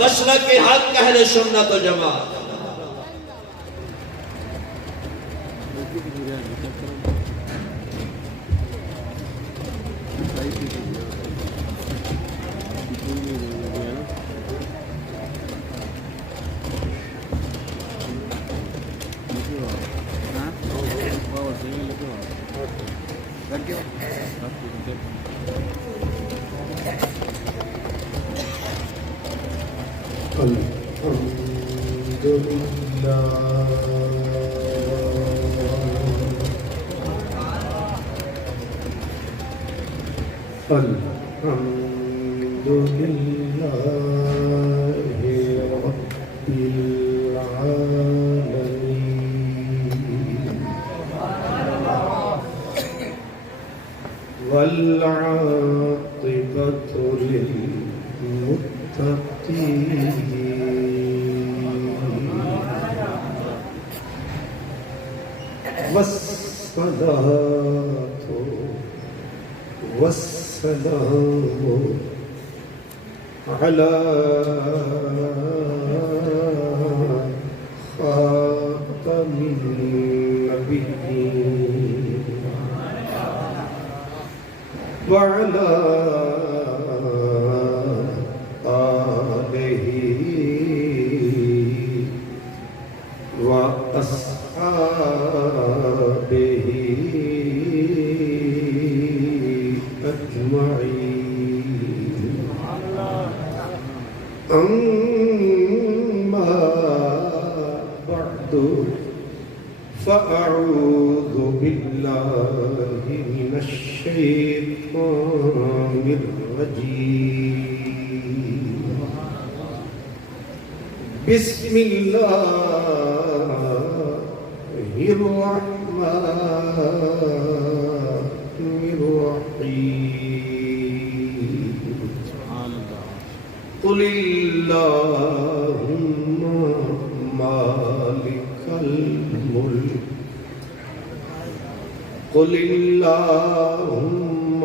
مسلک حق اہل سنت و جماعت. الحمد لله رب العالمين والعاقبة للمتقين والصلاة والسلام على خاتم النبيين وعلى آله وأصحابه أجمعين. أما بعد فأعوذ بالله من الشيطان الرجيم. بسم الله الرحمن الرحيم. قل اللهم مالك الملك قل اللهم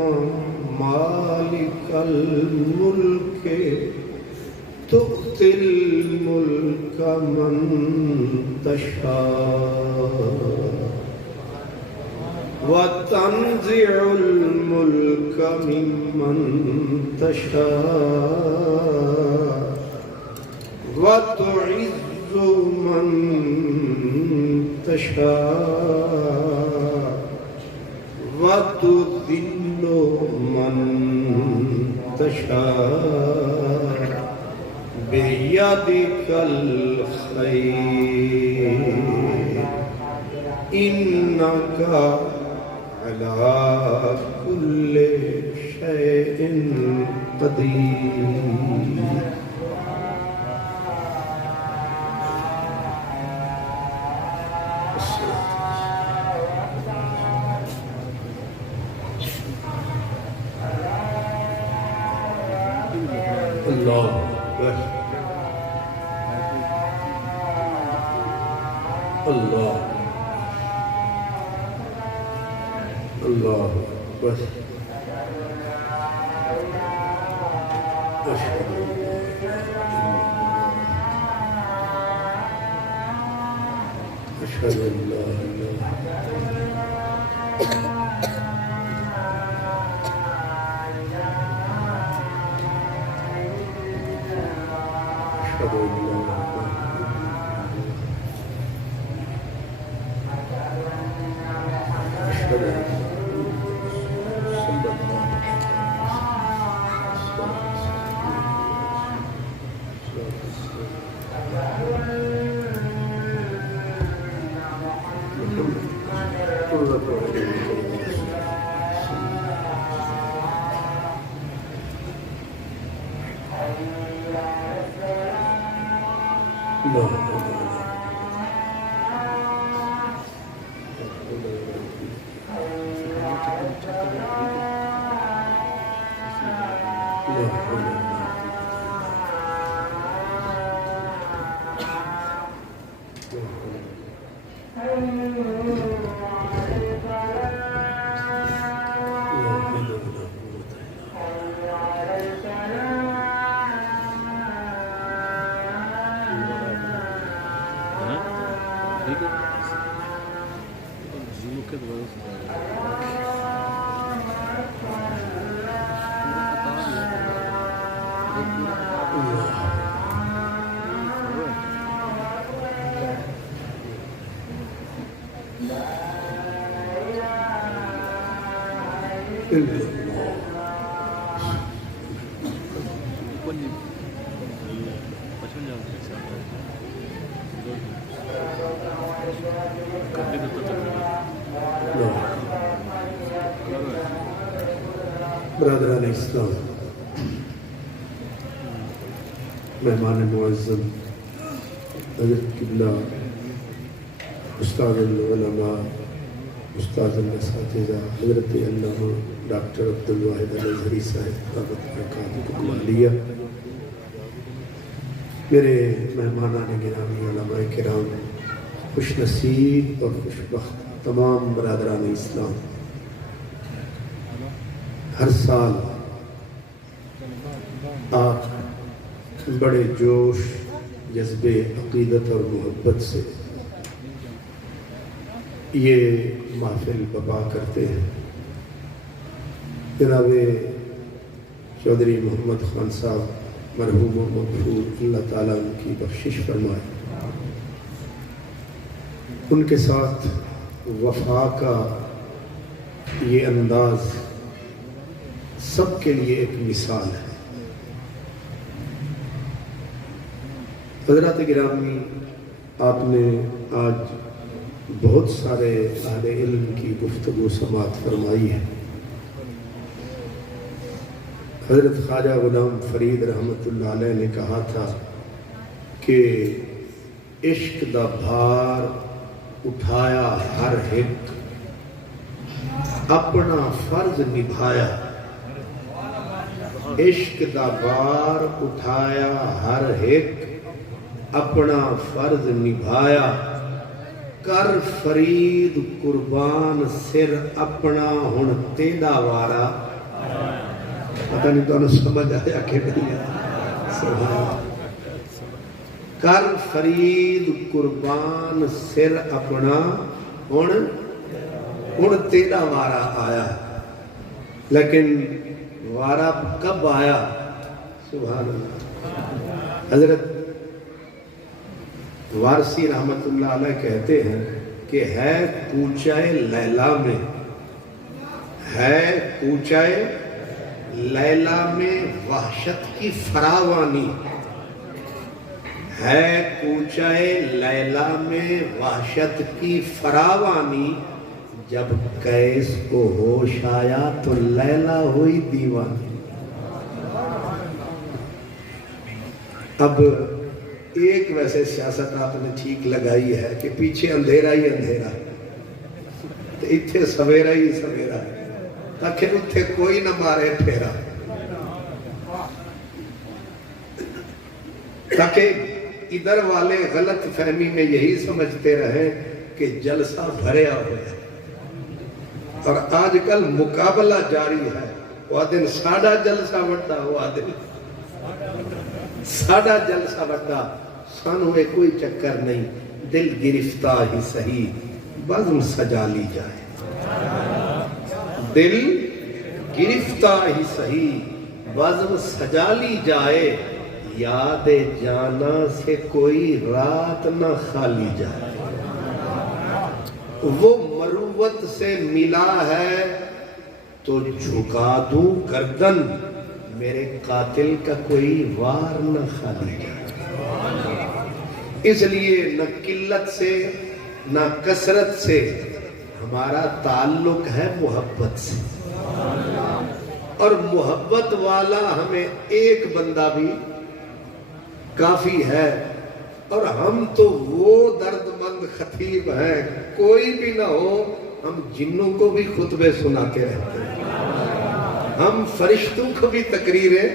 مالك الملك تؤتي الملك من تشاء وتنزع الملك ممن تشاء وتعز من تشاء وتذل من تشاء بيدك الخير إنك على كل شيء قدير. اللہ اللہ اللہ بس أشهد أن لا إله أشهد أن لا أشهد أن برادران اسلام، مہمان معظم، حضرت قبلہ، استاد العلماء، استاد الاساتذہ، حضرت علامہ ڈاکٹر عبدالواحد الازہری صاحب قامت برکاتہ عالیہ، میرے مہمانان گرامی، علماء کرام، خوش نصیب اور خوشبخت تمام برادران اسلام، ہر سال آپ بڑے جوش، جذبے، عقیدت اور محبت سے یہ محفل برپا کرتے ہیں۔ جناب چودھری محمد خان صاحب مرحوم و مغفور، اللہ تعالیٰ ان کی بخشش فرمائے، ان کے ساتھ وفا کا یہ انداز سب کے لیے ایک مثال ہے۔ حضرات گرامی، آپ نے آج بہت سارے اہل علم کی گفتگو سماعت فرمائی ہے۔ حضرت خواجہ غلام فرید رحمت اللہ علیہ نے کہا تھا کہ عشق دا بھار اٹھایا ہر ایک، اپنا فرض نبھایا۔ عشق دا بار اٹھایا ہر ایک، اپنا فرض نبھایا۔ کر فرید قربان سر اپنا، ہن تیرا وارا۔ پتہ نہیں تو سمجھ آیا کہ نہیں آیا؟ سبحان اللہ۔ کر فرید قربان سر اپنا، ہن تیرا وارا آیا۔ لیکن وارا کب آیا؟ سبحان اللہ۔ حضرت وارسی رحمت اللہ علیہ کہتے ہیں کہ ہے کوچہ لیلا میں، ہے کوچہ لیلا میں وحشت کی فراوانی، ہے کوچہ لیلا میں وحشت کی فراوانی۔ جب قیس کو ہوش آیا تو لیلا ہوئی دیوانی۔ اب ایک ویسے سیاست آپ نے ٹھیک لگائی ہے کہ پیچھے اندھیرا ہی اندھیرا، تو اتھے سویرا ہی سویرا، تاکہ اتھے کوئی نہ مارے پھیرا، تاکہ ادھر والے غلط فہمی میں یہی سمجھتے رہے کہ جلسہ بھریا ہوا ہے، اور آج کل مقابلہ جاری ہے۔ وہ دن ساڑھا جلسہ بڑھتا، وہ دن ساڑھا جلسہ بڑھتا، سانو کوئی چکر نہیں، دل گرفتہ ہی سہی، بزم سجا لی جائے۔ دل گرفتہ ہی سہی، بزم سجا لی جائے، یاد جانا سے کوئی رات نہ خالی جائے۔ وہ مروت سے ملا ہے تو جھکا دوں گردن، میرے قاتل کا کوئی وار نہ خالی جائے۔ اس لیے نہ قلت سے نہ کثرت سے، ہمارا تعلق ہے محبت سے، اور محبت والا ہمیں ایک بندہ بھی کافی ہے، اور ہم تو وہ درد مند خطیب ہیں، کوئی بھی نہ ہو ہم جنوں کو بھی خطبے سناتے رہتے ہیں، ہم فرشتوں کو بھی تقریریں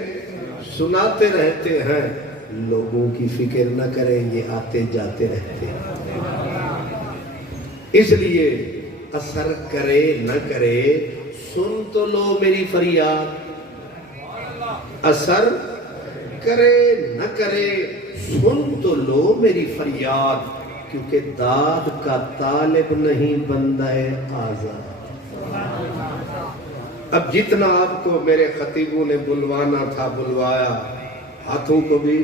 سناتے رہتے ہیں۔ لوگوں کی فکر نہ کریں، یہ آتے جاتے رہتے ہیں۔ اس لیے اثر کرے نہ کرے، سن تو لو میری فریاد، اثر کرے نہ کرے، سن تو لو میری فریاد۔ کیونکہ داد کا طالب نہیں بندہ آزاد۔ اب جتنا آپ کو میرے خطیبوں نے بلوانا تھا بلوایا، ہاتھوں کو بھی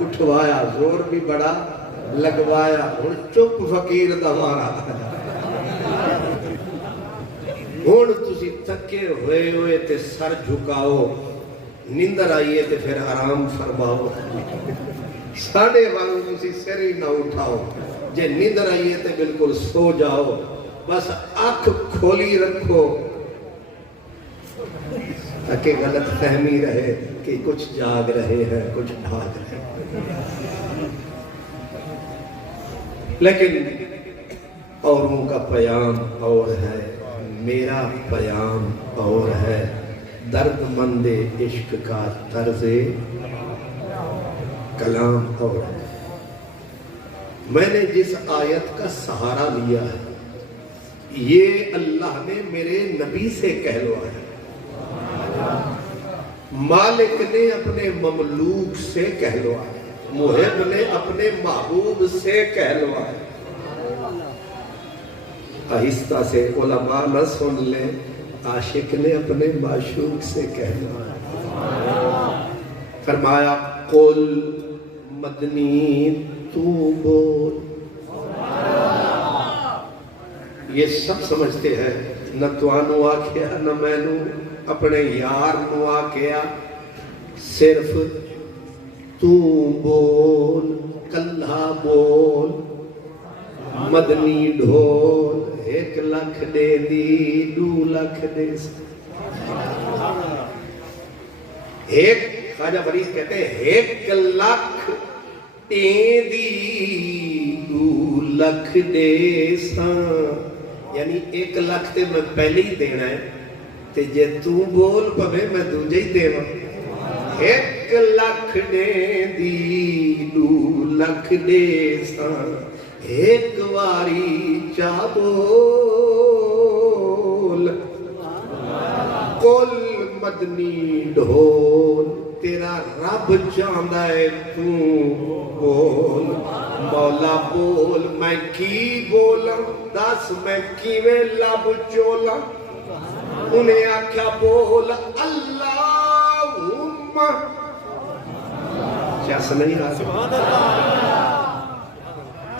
اٹھوایا، زور بھی بڑا لگوایا، ہن چپ فقیر دا مارا، ہن تسی تھکے ہوئے تے سر جھکاؤ، نیندر آئیے تے پھر آرام فرماؤ، ساڑھے وانگو تسی سر ہی نہ اٹھاؤ، جے نیندر آئیے تے بالکل سو جاؤ، بس آنکھ کھولی رکھو تاکہ غلط فہمی رہے کہ کچھ جاگ رہے ہیں کچھ بھاگ رہے ہیں۔ لیکن اوروں کا پیام اور ہے، میرا پیام اور ہے، درد مند عشق کا طرز کلام اور ہے۔ میں نے جس آیت کا سہارا لیا ہے یہ اللہ نے میرے نبی سے کہلوایا، مالک نے اپنے مملوک سے کہلوایا، محب نے اپنے محبوب سے کہلوایا۔ آہستہ سے علماء نہ سن لیں، عاشق نے اپنے معشوق سے کہلوایا، فرمایا قل مدنی تو بول۔ یہ سب سمجھتے ہیں، نہ توانو آکھیا نہ میں نو اپنے یار نو آکھیا، صرف تو بول، کلھا بول، مدنی ڈھول، 1 لاکھ دے دی 2 لاکھ دے سی۔ خواجہ فرید کہتے ہیں 1 لاکھ دے دی 2 لاکھ دے ساں، یعنی 1 لاکھ تے میں پہلے ہی دینا ہے تے جے تو بول پوے میں دوجے ہی دیواں۔ 1 لاکھ دے دی 2 لاکھ دے ساں، ایک واری چا بول، قل مدنی ڈھول، تیرا رب چاہندا ہے تو بول، مولا بول، میں کی بولا، دس میں کیویں لب چولا، انہیں آکھیا بول اللہم، چس نہیں آتا،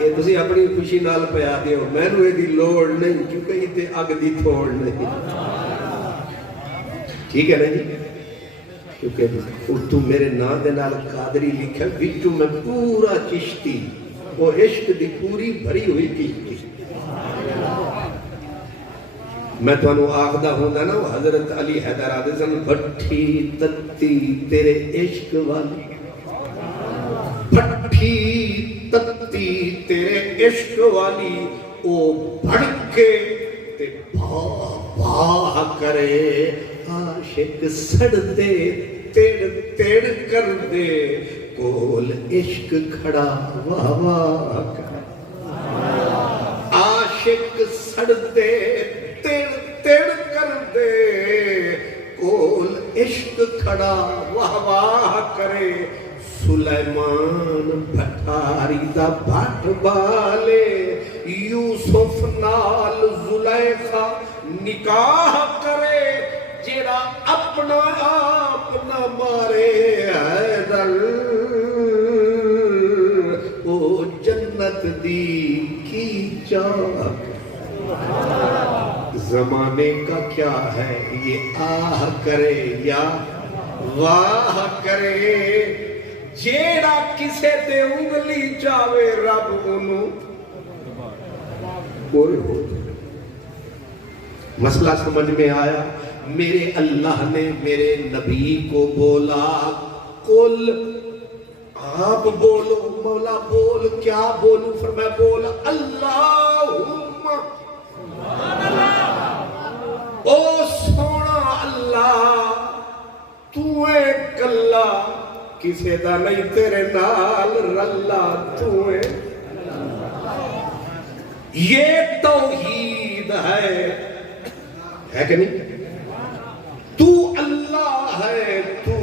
یہ تسی اپنی خوشی نال پیا دیو، میں نو یہ دی لوڑ نہیں، کیونکہ یہ تے اگ دی تھوڑ نہیں، ٹھیک ہے نا جی؟ کیونکہ تو میرے نام دے نال قادری لکھا، بچوں میں پورا چشتی، وہ عشق دی پوری بھری ہوئی چشتی۔ میں تو انہوں آخدہ ہوں نا، حضرت علی حیدر آدھے سن، بھٹھی تتی تیرے عشق والی، بھٹھی تتی تیرے عشق والی، او بھڑکے تے باہ کرے، عاشق سڑ دے تیڑ تیڑ کر دے، کول عشق کھڑا واہ واہ کر، عاشق سڑ دے تیڑ تیڑ کر دے، کول عشق کھڑا واہ واہ کرے، سلیمان بھٹاری دا بھٹ بالے، یوسف نال زلیخا نکاح کرے، جیڑا اپنا آپ نہ مارے حیدر، او جنت دی کی چاہ۔ زمانے کا کیا ہے یہ آہ کرے یا واہ کرے، جیڑا کسے تے انگلی چاوے رب انہوں کوئی ہو۔ مسئلہ سمجھ میں آیا؟ میرے اللہ نے میرے نبی کو بولا قل، آپ بولو، مولا بول، کیا بولوں؟ فرمایا بول اللہم، او سونا اللہ، تو ایک اللہ، کسے دا نہیں تیرے نال رلا، تو ہے، یہ توحید ہے کہ نہیں؟ تو اللہ ہے، تو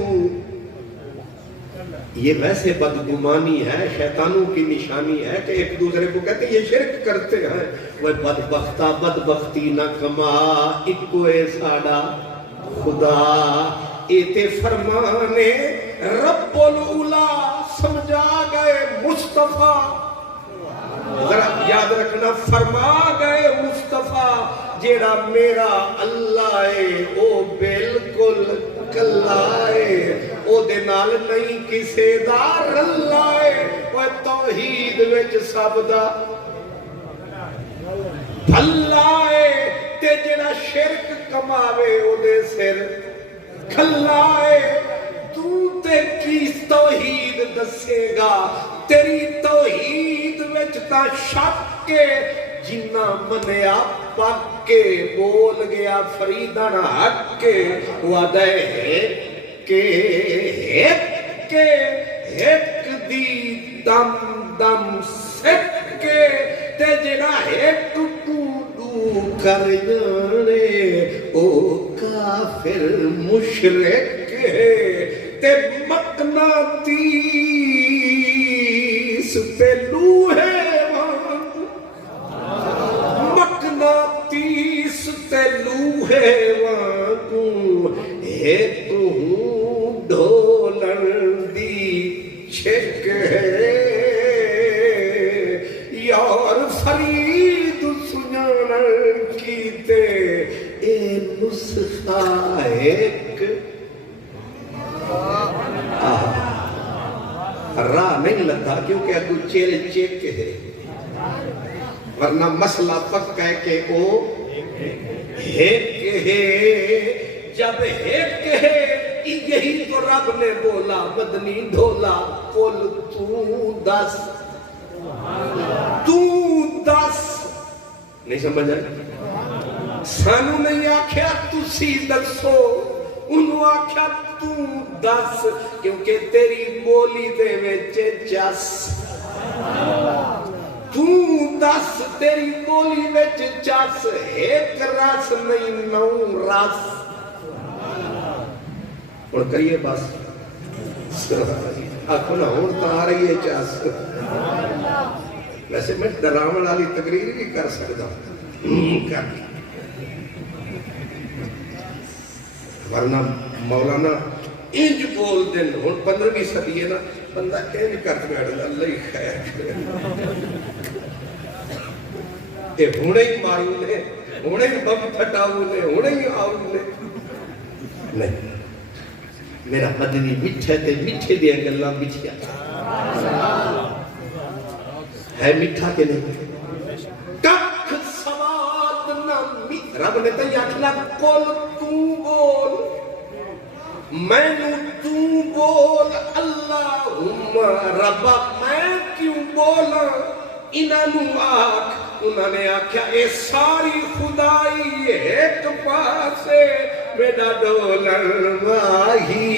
یہ ویسے بدگمانی ہے، شیطانوں کی نشانی ہے کہ ایک دوسرے کو کہتے ہیں یہ شرک کرتے ہیں. وہ بدبختہ بدبختی نہ کما اکو اے ساڑا خدا ایتے فرمانے رب العلا سمجھا گئے مصطفیٰ. ذرا یاد رکھنا، فرما گئے مصطفیٰ جیڑا میرا اللہ ہے او بالکل کلا ہے، او دے نال نہیں کسے دا رلا ہے. وہ توحید وچ سب دا بھلا ہے، تے جیڑا شرک کماوے او دے سر کھلا ہے. تو تے کیس توحید دسے گا؟ تیری توحید وچ تا شک کے جنہ منیا پک کے بول گیا فریدن حق کے وعدہ ہے کہ ایک دی دم دم سک کے تے جنا ایک ٹوٹو کر جانے او کافر مشرک ہے. تے مقناطیس تے لوہے مقناطیس تے لوہے وانگوں ہے تو ڈھولن دی چھک ہے. یار فرید سنانن کیتے اے نسخہ ایک راہ نہیں لگتا کیونکہ اگو چیل چیک ہے، ورنہ مسئلہ پکا ہے کہ وہ ایک ہے. جب ایک ہے یہی تو رب نے بولا مدنی ڈھولا کل تو دس نہیں سمجھا. سانو نہیں آکھیا تسی دسو، انہوں آکھیا تو دس کیونکہ تیری بولی دے ویچے چس. تو دس تیری بولی ویچے چس، ایک رس نہیں نو رس. اور کریے بس آنکھوں نہ ہوتا آ رہی ہے چس. ویسے میں ڈرامہ والی تقریر بھی کر سکتا ہوں ورنہ مولانا انج بول دن ہوں 15ویں صدی ہے نا، بندہ انج کرتے بیٹھتا اللہ ہی خیر یہ ہونے ہی مارو لے، ہونے ہی بم پھٹاؤ لے، ہونے ہی آؤ لے. نہیں، میرا مدنی مٹھے تے مٹھے دیا گلہ مٹھیا ہے. مٹھا کے نہیں ککھ سواد نہ رب نے تو یاکھنا کول تو بول میں نو تو بول اللہم ربا میں کیوں بولا انہاں نو آکھ. انہاں نے آکھیا اے ساری خدائی ایک پاسے میرا ڈولن ماہی.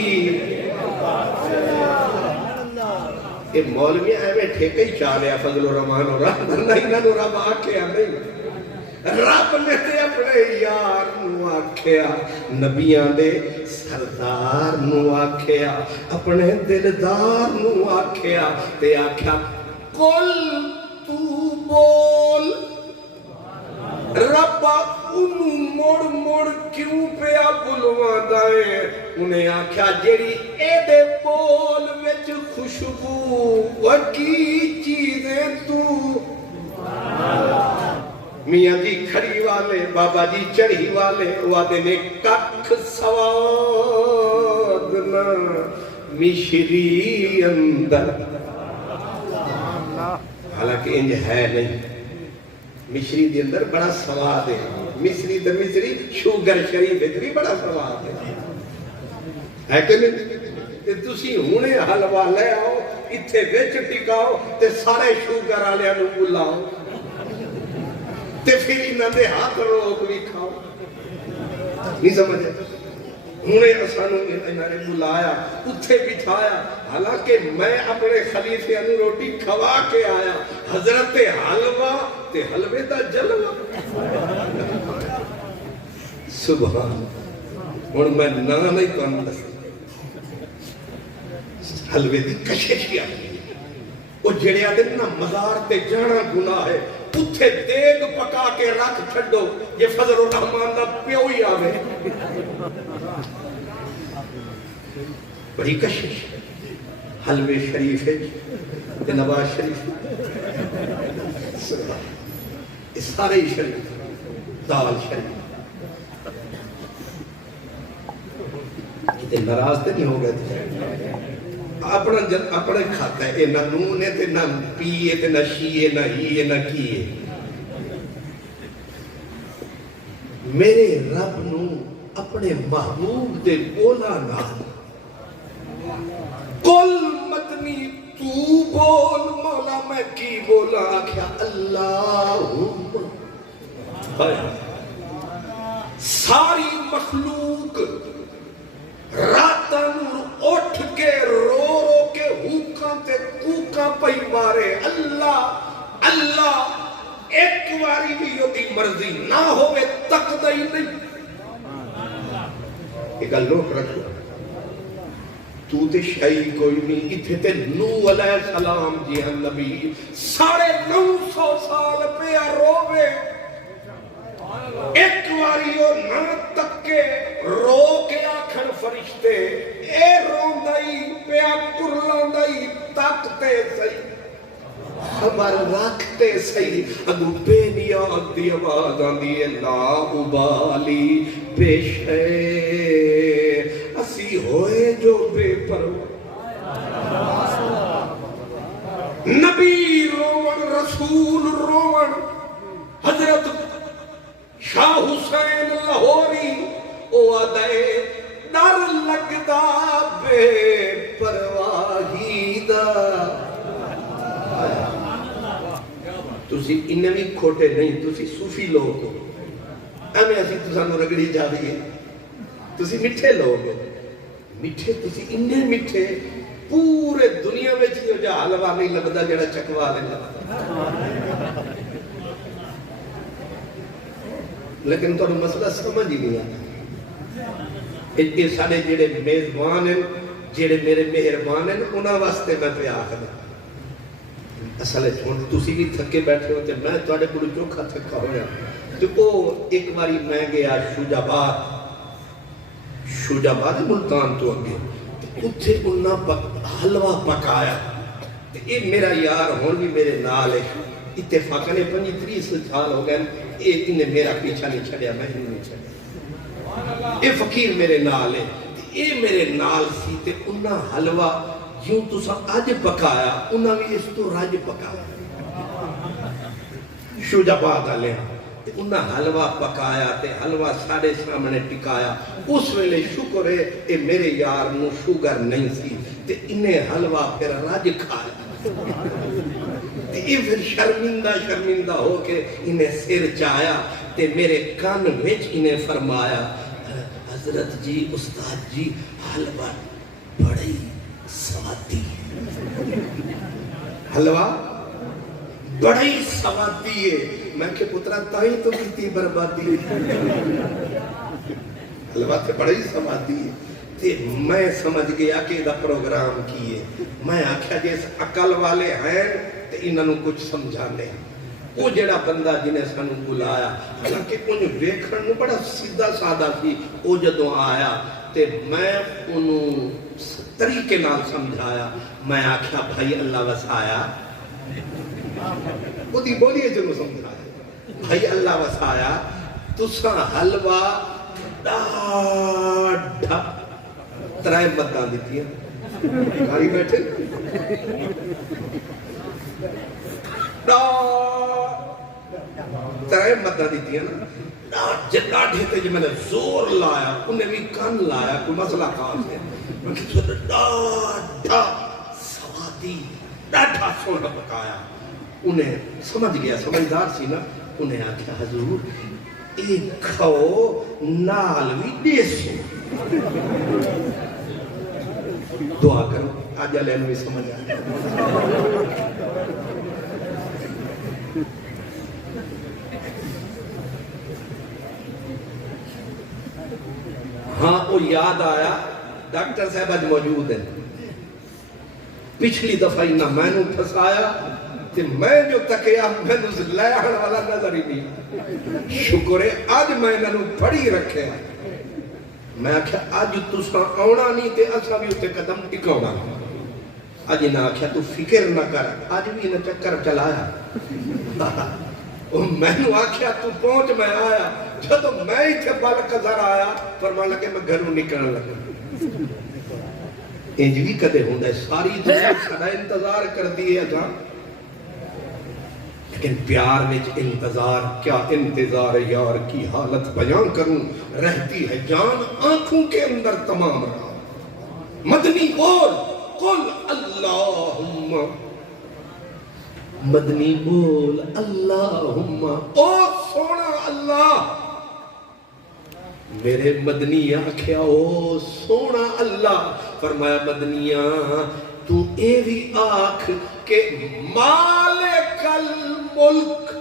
اے مولوی ایویں ٹھیکے ہی چاہ لیا فضل و رحمان و رحمت نہیں نہ رب آکھیا نہیں. رب نے تے اپنے یار نو آکھیا، نبیاں دے سردار نو آکھیا، اپنے دلدار نو آکھیا تے آکھیا کل تو بول. رب انہوں مڑ مڑ کیوں پیا بلوا دائے؟ انہیں آکھیا جیڑی اے دے بول وچ خوشبو وکی چیزیں تو. میاں جی کھڑی والے، بابا جی چڑھی والے، وعدے نے ککھ سواد نہ مشری اندر. حالانکہ انج ہے نہیں، مشری دی اندر بڑا سواد ہے. مصری دا مصری شوگر شریف بھی بڑا سواد ہے کہ نہیں؟ تسی ہونے حلوہ لے آؤ اتھے وچ ٹکاؤ تے سارے شوگر آلے انہوں بلاؤ تے پھر انہوں نے ہاتھ روک بھی کھاؤ. نہیں سمجھے؟ ہونے اسانوں انہوں نے بلایا اتھے بٹھایا. حالانکہ میں اپنے خلیفے انہوں روٹی کھوا کے آیا. حضرت حلوہ تے حلوے دا جلوہ. سبحان. اور میں نا نہیں کون دس حلوے دی کشش کیا وہ جڑے آدھے نا مزار تے جانا گناہ ہے اتھے دیگ پکا کے رکھ چھڑو یہ فضل الرحمان دا پیو ہی آوے بڑی کشش حلوے شریف ہے نواز شریف اس سارے ہی شریف دال شریف کتے ناراض تے نہیں ہو گئے تھے اپنے کھاتا ہے نہ نون ہے نہ پیئے تے نہ شیئے نہ ہیئے نہ کیے میرے رب نو اپنے محبوب دے بولا نہ کل مدنی تو بول مولا میں کی بولا کیا اللہم ساری مخلوق راتاں اٹھ کے رو کے ہوکاں تے کوکاں پئی مارے اللہ اللہ ایک واری بھی یودی مرضی نہ ہوئے تک دائی نہیں ایک لوگ رکھو تو تے شاہی کوئی نہیں اتھے تے نو علیہ السلام جی ہم نبی 950 سال پہ روے ایک واریو نہ تک کے رو کے آکھن فرشتے اے روندائی پیا کرلاندائی تاکتے سی خبر رکھتے سی اگو بے نیاد دی آواز آندی ہے لا ابالی پیش ہے اسی ہوئے جو بے پرواہ نبی روون رسول روون حضرت شاہ حسین لاہوری او آدھے در لگدا بے پرواہی دا تسی انہیں بھی کھوٹے نہیں تسی صوفی لوگ ہو ہمیں ایسی تسانو رگڑی جا دیئے تسی مٹھے لوگ ہو مٹھے تسی انہیں مٹھے پورے دنیا میں چیزوں جا حلوہ نہیں لگدا جڑا چکوا لینا لیکن تو مسئلہ سمجھ ہی نہیں آتا یہ سارے جڑے میزبان ہیں جڑے میرے مہربان ہیں انہاں واسطے میں پہ آخر اصل ہے تسی بھی تھکے بیٹھے ہوتے میں تواڈے کول چوکھا تھکا ہویا تو وہ ایک باری میں گیا شوجاباد ملتان تو اگے اتھے انہاں حلوہ پکایا یہ میرا یار ہون بھی میرے نال ہے اتفاقہ نے 25-30 سال ہو گئے انہیں میرا پیچھا نہیں چھڑیا میں نہیں چھڑیا یہ فقیر میرے نال ہے یہ میرے نال سی تے انہاں حلوہ یوں تو سا آج پکایا انہاں بھی اس تو راج پکایا شوجاباد آلے تے انہاں حلوہ پکایا تے حلوہ ساڑے سامنے ٹکایا اس ویلے شکر ہے اے میرے یار نو شوگر نہیں سی تے انہیں حلوہ پھر راج کھایا یہ پھر شرمندہ ہو کے انہیں سر چایا تے میرے کان وچ انہیں فرمایا حضرت جی استاد جی حلوہ بڑی سوادی حلوہ بڑی سوادی ہے میں کہ پترہ تائیں تو کیتی بربادی حلوہ تے بڑی سوادی ہے تے میں سمجھ گیا کہ دا پروگرام کیے میں آکھیا جیس عقل والے ہیں تے انہوں کچھ سمجھانے وہ جڑا بندہ جنہیں سانو بلایا حالانکہ انہوں ویکھن نو بڑا سیدھا سادہ سی وہ جدوں آیا تے میں انہوں طریقے نال سمجھایا میں آکھیا بھائی اللہ وسایا وہ دی بولیے جنہوں سمجھایا بھائی اللہ وسایا تساں حلوہ ڈھا ترائے مددان دیتی ہیں کاری بیٹھے ترائے مددان دیتی ہیں جتا ڈھیتے جو میں نے زور لایا انہیں بھی کان لایا کوئی مسئلہ کام ہے میں کہ تو ڈاڈھا سوادی ڈاڈھا سونا پکایا انہیں سمجھ گیا سمجھدار سی نا انہیں آکھا حضور ایک کھو نال بھی دیسو دعا کرو آج علیہ نوی سمجھ آئے ہاں وہ یاد آیا ڈاکٹر صاحب آج موجود ہیں پچھلی دفعہ نہ میں نے پھسایا تے میں جو تکیا میں نے لیہن والا نظر ہی نہیں. شکر ہے آج میں نے پڑھی رکھے. میں آکھیا آج تساں آونا نہیں تے اساں بھی اتنے قدم ٹکاونا. آج نہ آکھیا تو فکر نہ کر, آج بھی انہیں چکر چلایا. میں نے آکھیا تو پہنچ میں آیا. جب میں ہی تھے بل قدر آیا فرمان لگے میں گھروں نکلنے لگا. انج بھی کدے ہوں دے ساری دنیا سارا انتظار کر دیئے تھا, لیکن پیار میں انتظار کیا انتظار یار کی حالت بیان کروں. رہتی ہے جان آنکھوں کے اندر تمام رات. مدنی بول قل اللہم, مدنی بول اللہم, او سونا اللہ. میرے مدنی آکھیا او سونا اللہ. فرمایا مدنیاں تو اے بھی آکھ کہ مالک الملک,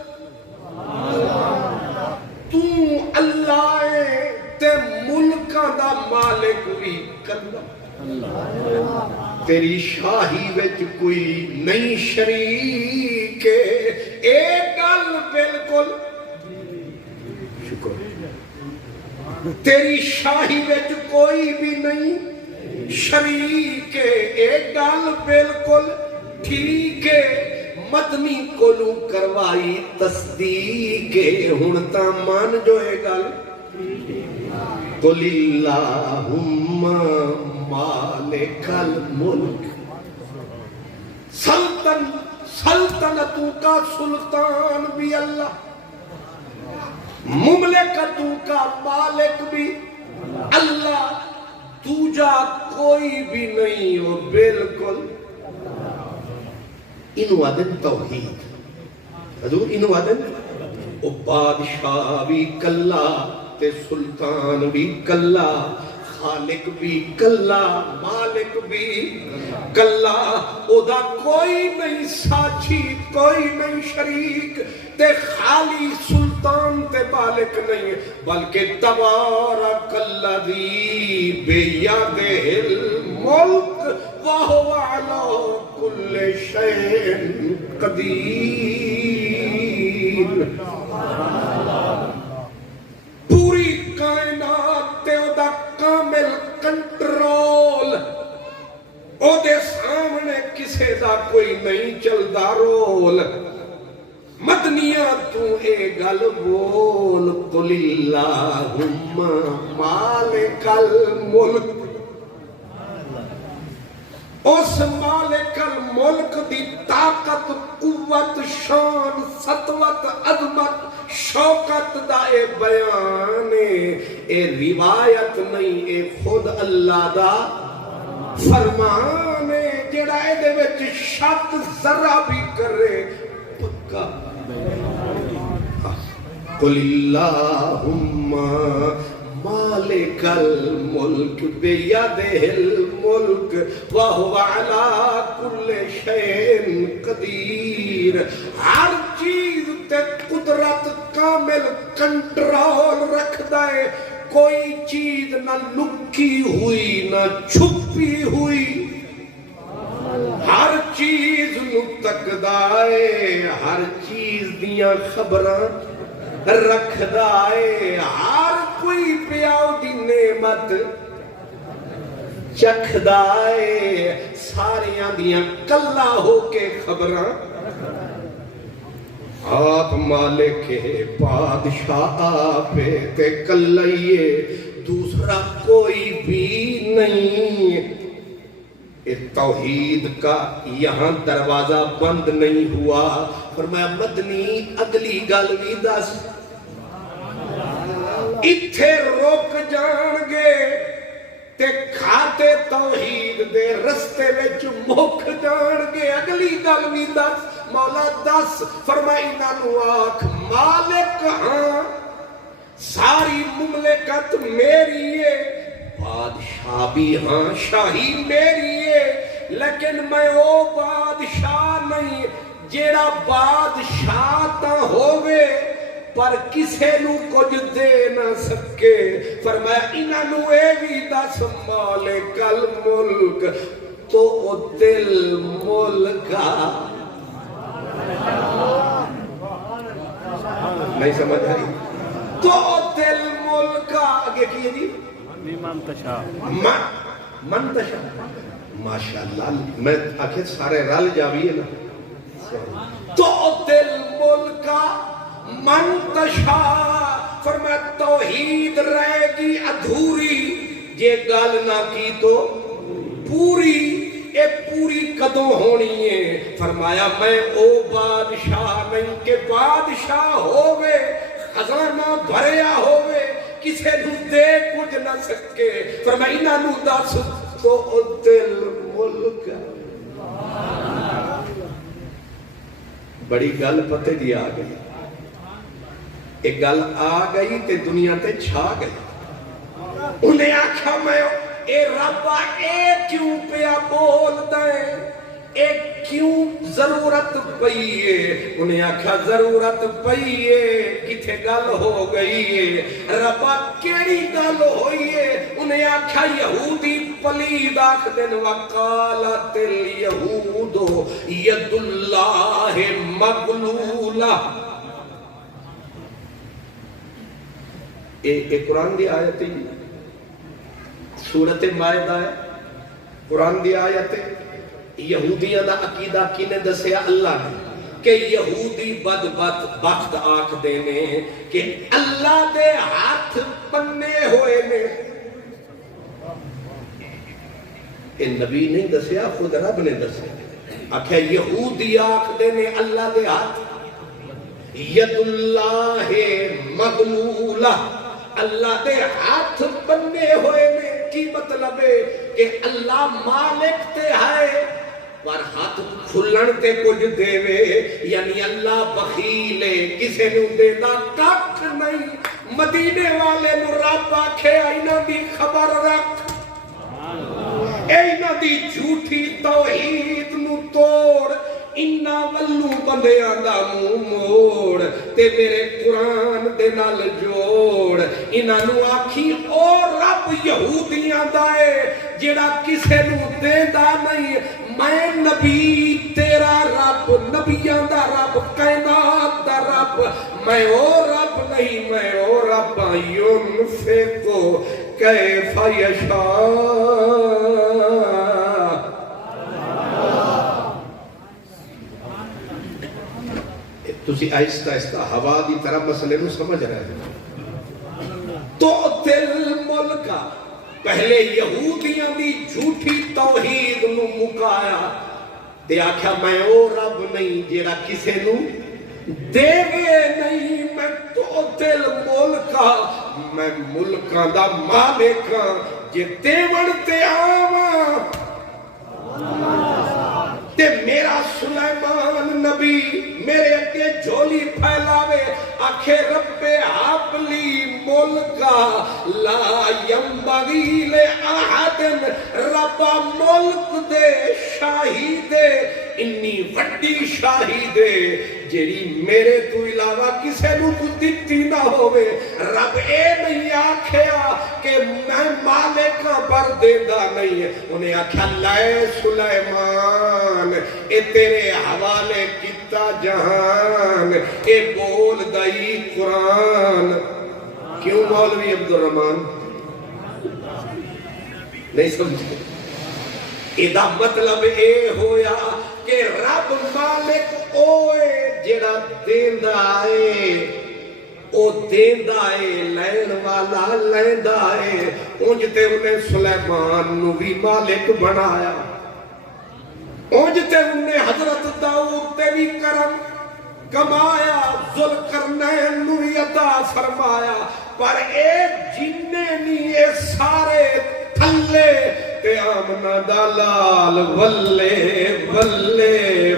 تو اللہ ہے تے ملکہ دا مالک بھی کلا. تیری شاہی وچ کوئی نہیں شریک, ایک گل بالکل شکر. تیری شاہی وچ کوئی بھی نہیں شریک, ایک گل بالکل ٹھیک ہے. مدنی کولو کروائی تصدیق, ہن تا مان جو ہے گل. قل اللہم مالک الملک, سلطنتوں کا سلطان بھی اللہ, مملکتوں کا مالک بھی اللہ, دوجا کوئی بھی نہیں ہو بالکل. انہوں آدن توحید, حضور انہوں آدن او بادشاہ بھی کلا تے سلطان بھی کلا, خالق بھی کلا مالک بھی کلا. او دا کوئی نہیں ساچھی, کوئی نہیں شریک, تے خالی سلطان تے مالک نہیں, بلکہ تبارک الذی بیدہ الملک وہو علی کل شیء قدیر. پوری کائنات تے او دا کامل کنٹرول, او دے سامنے کسے دا کوئی نہیں چلدا رول. مدنیاں تو اے گل بول قل اللہم مالک الملک. اس مالک الملک دی طاقت قوت شان سطوت عظمت شوکت دا اے بیان, اے روایت نہیں, اے خود اللہ دا فرمان, جڑا اے دے وچ شک ذرہ بھی کرے پکا. قل اللہم مالک الملک بیدہ الملک وہو علی کل شیء قدیر. ہر چیز تے قدرت کامل کنٹرول رکھ دے, کوئی چیز نہ لکی ہوئی نہ چھپی ہوئی, ہر چیز نو تکدائے, ہر چیز دیاں خبراں رکھدائے, ہر کوئی پیاؤ دی نعمت چکھدائے, ساریاں دیاں کلا ہو کے خبراں. آپ مالک بادشاہ آپ تے کلائیے, دوسرا کوئی بھی نہیں. توحید کا یہاں دروازہ بند نہیں ہوا. فرمایا مدنی اگلی گل بھی دس, اتھے روک جان گے تے کھاتے توحید دے رستے وچ مک جان گے. اگلی گل بھی دس مولا دس. فرمایا انہاں آکھ مالک ہاں, ساری مملکت میری ہے, بادشاہ بھی ہاں شاہی میری ہے, لیکن میں او بادشاہ نہیں جیڑا بادشاہ تا ہووے پر کسے نو کچھ دے نہ سکے. فرمایا انہاں نو اے وی دس مالک الملک, تؤتی الملک، نہیں سمجھ آئی؟ تؤتی الملک آگے کیے جی من تشاء، ماشاءاللہ میں آخر سارے رل جاویے نا. تؤتی الملک من تشاء، فرمایا توحید رہے گی ادھوری یہ گل نہ کی تو پوری. اے پوری کدوں ہونی ہے؟ فرمایا میں او بادشاہ نہیں کہ بادشاہ ہووے خزانہ بھریا ہووے کسے نو دے کچھ نہ سکے. فرمایا انہاں نو دس تو دل ملک. بڑی گل پتے دی آ گئی، ایک گل آ گئی تے دنیا تے چھا گئی. انہیں آکھا میں اے ربا اے کیوں پیا بول دیں، اے کیوں ضرورت پئیے؟ انہیں آکھا ضرورت پئیے کتھے گل ہو گئی ربا کیڑی گل ہوئی ہے؟ انہیں آکھا یہودی پلید آکھ دن وقالت الیہود ید اللہ مغلولہ. اے قرآن دی آیت ہے، سورت مائدہ ہے، قرآن دی آیت ہے. یہودیاں دا عقیدہ کنے دسیا؟ اللہ نے، کہ یہودی بدبخت آکھ دینے کہ اللہ دے ہاتھ بننے ہوئے نے. اے نبی نہیں دسیا، خود رب نے دسیا. آکھیا یہودی آکھ دینے اللہ دے ہاتھ، ید اللہ مغلولہ، اللہ دے ہاتھ بننے ہوئے نے. کی مطلب ہے کہ اللہ مالک تے ہے پر ہاتھ کھلن تے کچھ دے وے، یعنی اللہ بخیل ہے کسے نو دے دا ککھ نہیں. مدینے والے نو رب آکھے اینا دی خبر رکھ، اینا دی جھوٹی توحید نو توڑ، انہاں ولو بندیاں دا منہ موڑ تے میرے قرآن دے نال جوڑ. انہاں نو آکھی او رب یہودیاں دا ہے جیڑا کسے نو دیندا نہیں. میں نبی تیرا رب، نبیاں دا رب، کائنات دا رب، میں او رب نہیں، میں او رب ينفق کیف یشاء. تسی آہستہ آہستہ ہوا دی طرح مسئلے نو سمجھ رہے ہیں. تو دل ملکا پہلے یہودیاں دی جھوٹی توحید نو مکایا تے آکھیا میں او رب نہیں جیڑا کسے نو دے نہیں. میں تو دل ملکا، میں ملکاں دا مالکاں جے دیوڑ تے آواں تے میرا سلیمان نبی میرے اگے جھولی پھیلاوے آکھے رب حبلی ملکا لا ینبغی لأحد، رب ملک دے شاہی دے انی وڈی شاہی دے جیڑی میرے تو علاوہ کسے نو تو دتی نہ ہوئے. رب اے نہیں آکھیا کہ میں مالکاں پر دیندہ نہیں ہے. انہیں آکھیا لائے سلیمان اے تیرے حوالے کتا جہان، اے بول دائی قرآن. کیوں مولوی عبدالرحمن نہیں سمجھے؟ ایدہ مطلب اے ہویا کہ رب مالک اوے جیڑا دیندہ آئے، او دیندہ آئے، لین والا لیندہ آئے. اونجتے انہیں سلیمان نو بھی مالک بنایا، اونجتے انہیں حضرت داؤد تے بھی کرم کمایا، ذوالقرنین نو بھی عطا فرمایا. پر اے جننے نہیں اے سارے تھلے تے آمنہ دلال ولے ولے.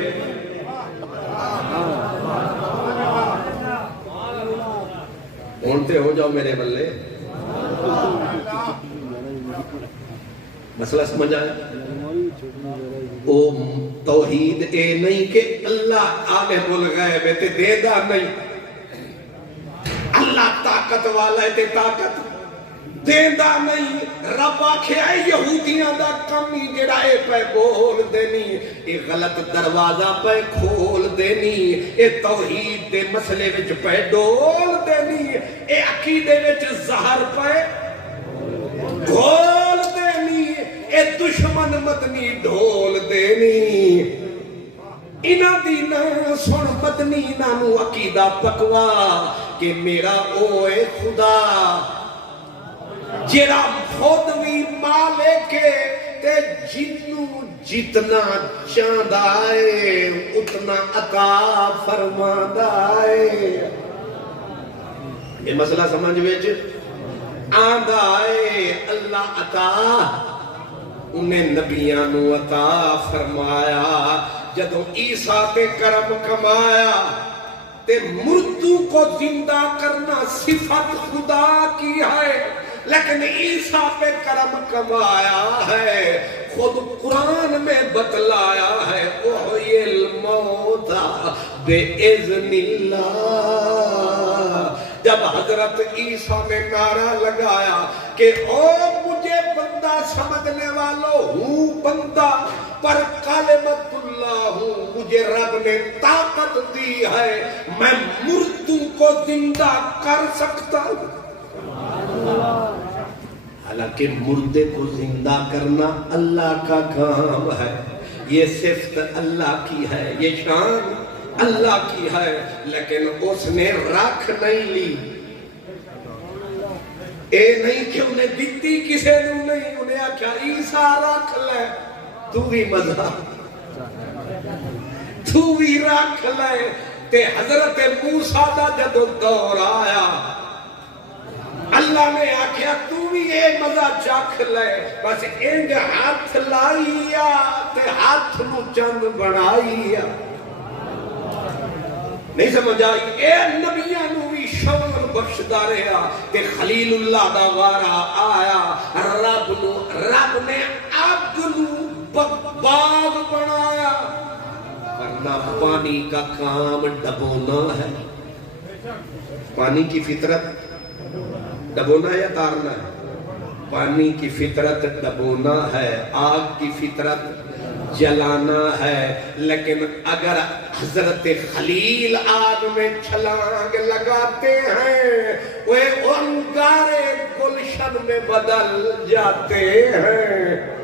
اونتے ہو جاؤ میرے بلے. مسئلہ سمجھ آیا؟ او توحید اے نہیں کہ اللہ عالم الغیب ہے تے دیدہ نہیں، اللہ طاقت والا ہے تے طاقت دیندا نہیں رب آکھیا یہودیاں دا کم ہی جڑا اے پہ بول دینی اے غلط دروازہ پہ کھول دینی اے توحید دے مسئلے وچ پہ ڈول دینی اے عقیدے وچ زہر پہ گھول دینی اے دشمن مدنی ڈھول دینی انہاں دی نا سن مدنی نانو عقیدہ پکوا کہ میرا اوے خدا جیرا خود بھی مالک تے جنو جتنا چاندہ ہے اتنا عطا فرماندہ ہے یہ مسئلہ سمجھ ویچ آندہ ہے اللہ عطا انہیں نبیانو عطا فرمایا جدو عیسیٰ تے کرم کمایا تے مردوں کو زندہ کرنا صفت خدا کی ہے لیکن عیسیٰ پہ کرم کمایا ہے خود قرآن میں بتلایا ہے احیی الموتى بِإِذْنِ اللہ جب حضرت عیسیٰ نے نعرہ لگایا کہ او مجھے بندہ سمجھنے والوں ہوں بندہ پر کلمت اللہ ہوں مجھے رب نے طاقت دی ہے میں مردوں کو زندہ کر سکتا ہوں حالانکہ مردے کو زندہ کرنا اللہ کا کام ہے یہ صفت اللہ کی ہے یہ شان اللہ کی ہے لیکن اس نے رکھ نہیں لی اے نہیں کہ انہیں دیتی کسے نے نہیں انہیں آکھا عیسیٰ رکھ لے تو بھی مزہ تو بھی رکھ لے تے حضرت موسیٰ دا جدو دور آیا اللہ نے آکھیا تو بھی اے مزہ چاکھ لے بس انج ہاتھ لائیا تے ہاتھ نو چند بنائیا نہیں سمجھ آئی اے نبیاں نو بھی شان بخش دا رہا تے خلیل اللہ دا وارا آیا رب نے اگ نو باغ بنایا ورنہ پانی کا کام ڈبونا ہے پانی کی فطرت ڈبونا یا تارنا ہے پانی کی فطرت ڈبونا ہے آگ کی فطرت جلانا ہے لیکن اگر حضرت خلیل آگ میں چھلانگ لگاتے ہیں وہ انگارے گلشن میں بدل جاتے ہیں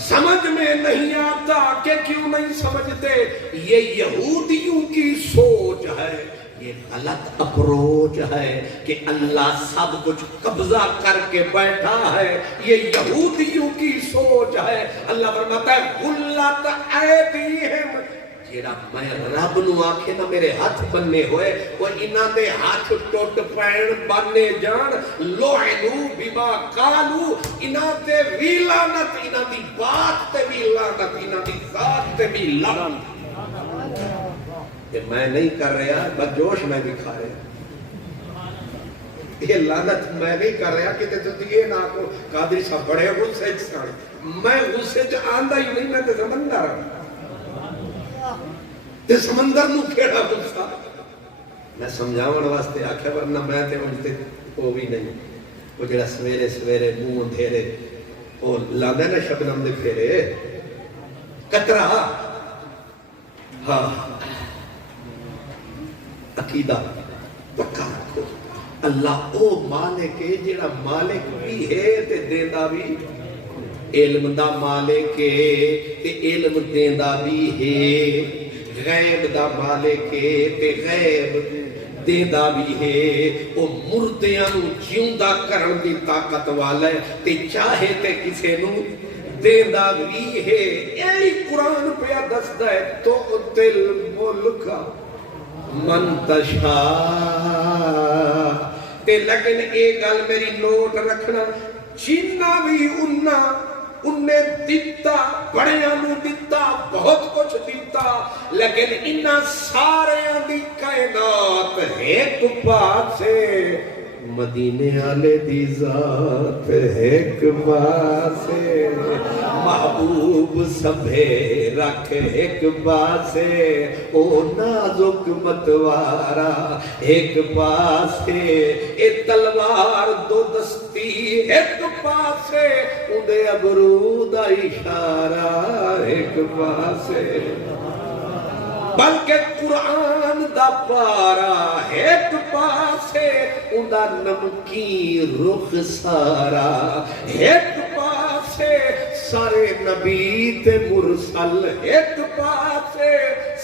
سمجھ میں نہیں آتا کہ کیوں نہیں سمجھتے یہ یہودیوں کی سوچ ہے یہ غلط اپروچ ہے کہ اللہ سب کچھ قبضہ کر کے بیٹھا ہے یہ یہودیوں کی سوچ ہے اللہ فرماتا ہے غلت ایدیہم جیڑا میں رب نو آکھے نا میرے ہاتھ بننے ہوئے وہ انہاں دے ہاتھ ٹوٹ پین بننے جان لعنو بما قالو انہاں تے وی لعنت انہاں دی بات تے وی لعنت انہاں دی ذات تے وی لعنت کہ میں نہیں کر رہا بدجوش میں بھی کھا رہا یہ لعنت میں نہیں کر رہا کہ تو دیئے نا کو قادری صاحب بڑے غصے چاڑے میں غصے چ آندہ ہی نہیں میں تے سمندر تے سمندر نو کھیڑا غصہ میں سمجھاون واسطے آکھے ورنہ میں تے مجھتے وہ بھی نہیں وہ جڑا سویرے سویرے منہ دھیرے وہ لاندے نا شبنم دے پھیرے قطرہ ہاں عقیدہ پکا رکھو اللہ او مالک ہے جڑا مالک بھی ہے تے دیندا بھی علم دا مالک ہے تے علم دیندا بھی ہے غیب دا مالک ہے تے غیب دیندا بھی ہے او مردیاں نو جیوندا کرن دی طاقت والا ہے تے چاہے تے کسے نو دیندا بھی ہے اے قرآن پہ دسدا ہے تو دل ملک من تشاء تے لیکن ایک گل میری نوٹ رکھنا جنہ بھی انہیں دیتا بڑیاں نو دیتا بہت کچھ دیتا لیکن انہاں سارے دی کائنات ایک پاسے مدینے والے دی ذات ایک پاسے محبوب سبھے رکھ ایک پاسے او نازک متوارا ایک پاسے اے تلوار دو دستی ایک پاسے اندے ابرو دا اشارہ ایک پاسے بلکہ قرآن دا پارا ایک پاسے اندہ نمکی رخ سارا ایک پاسے سارے نبی تے مرسل ایک پاسے